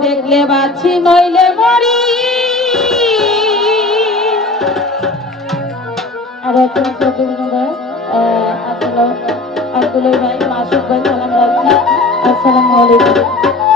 দেখলে বাছি, নইলে মরি। আর এখন চতুর্ণ ভাই আব্দুল আব্দুল ভাই মাসুক ভাই, সালাম রাখছি। আসসালামু আলাইকুম।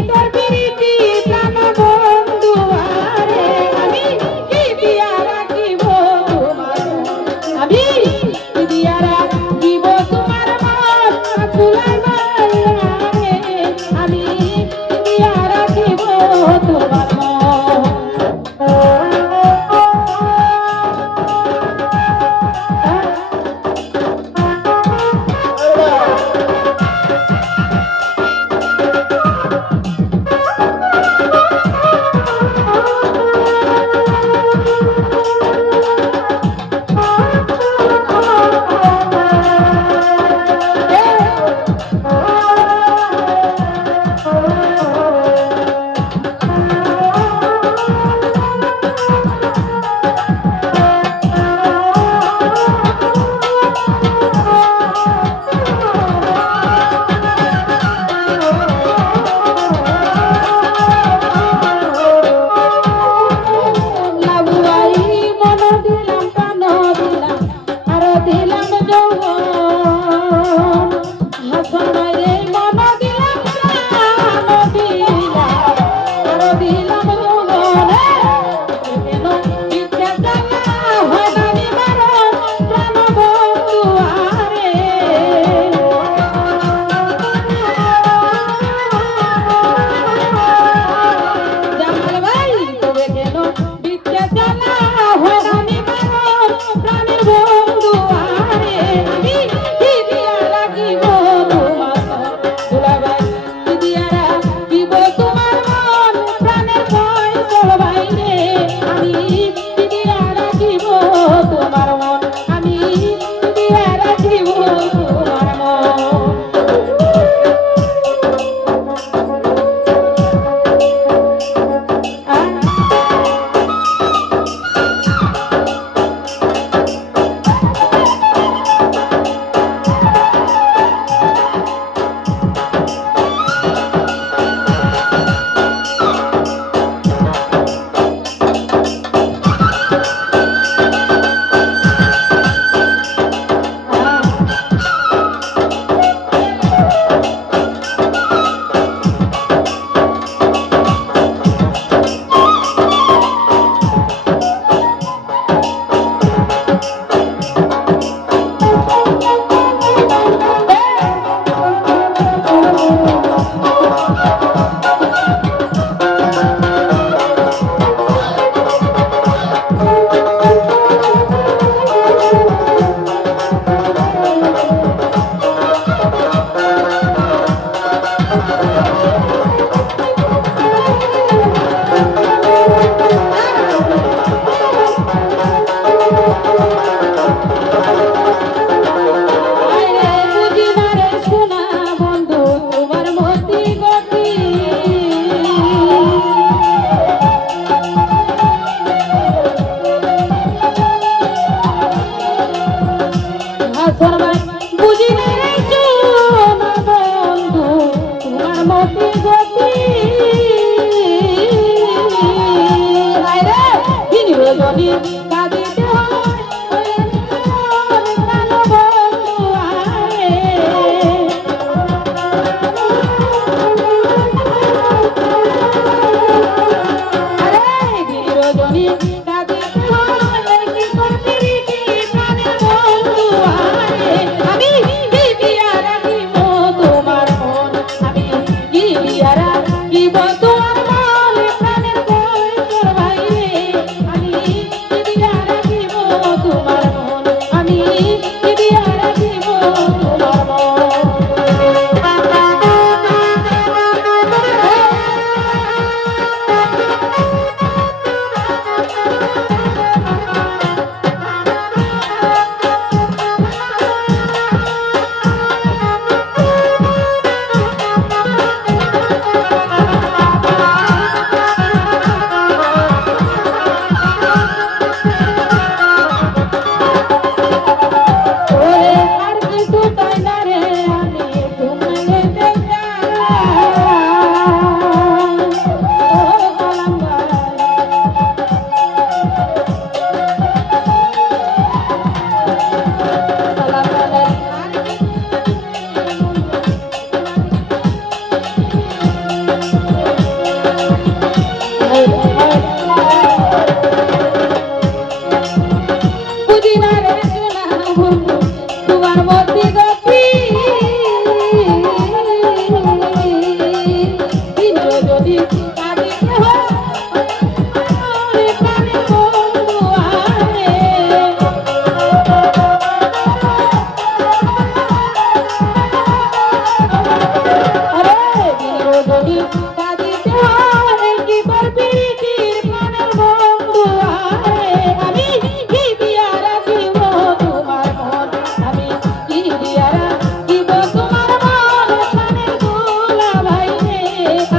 Benito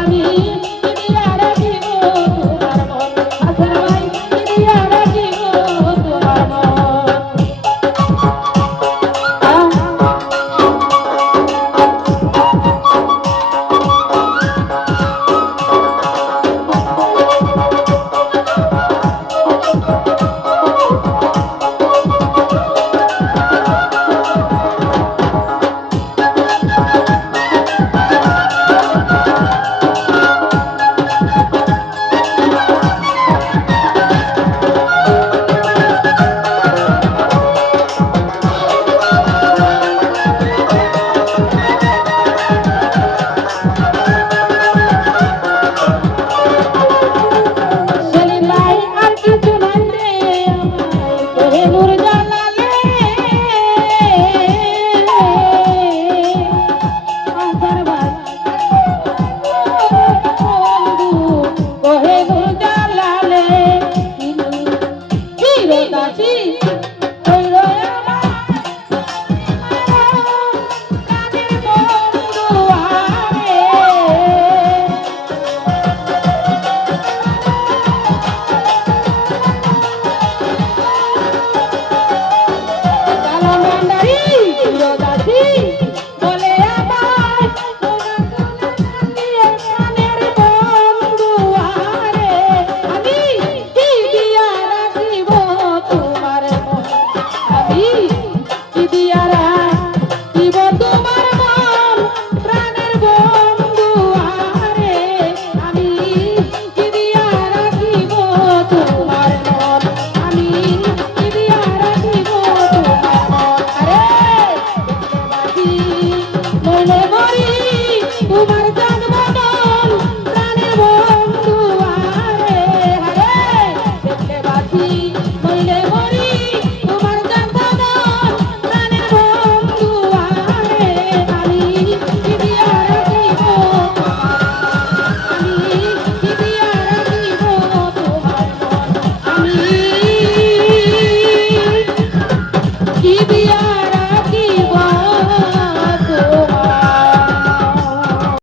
আমি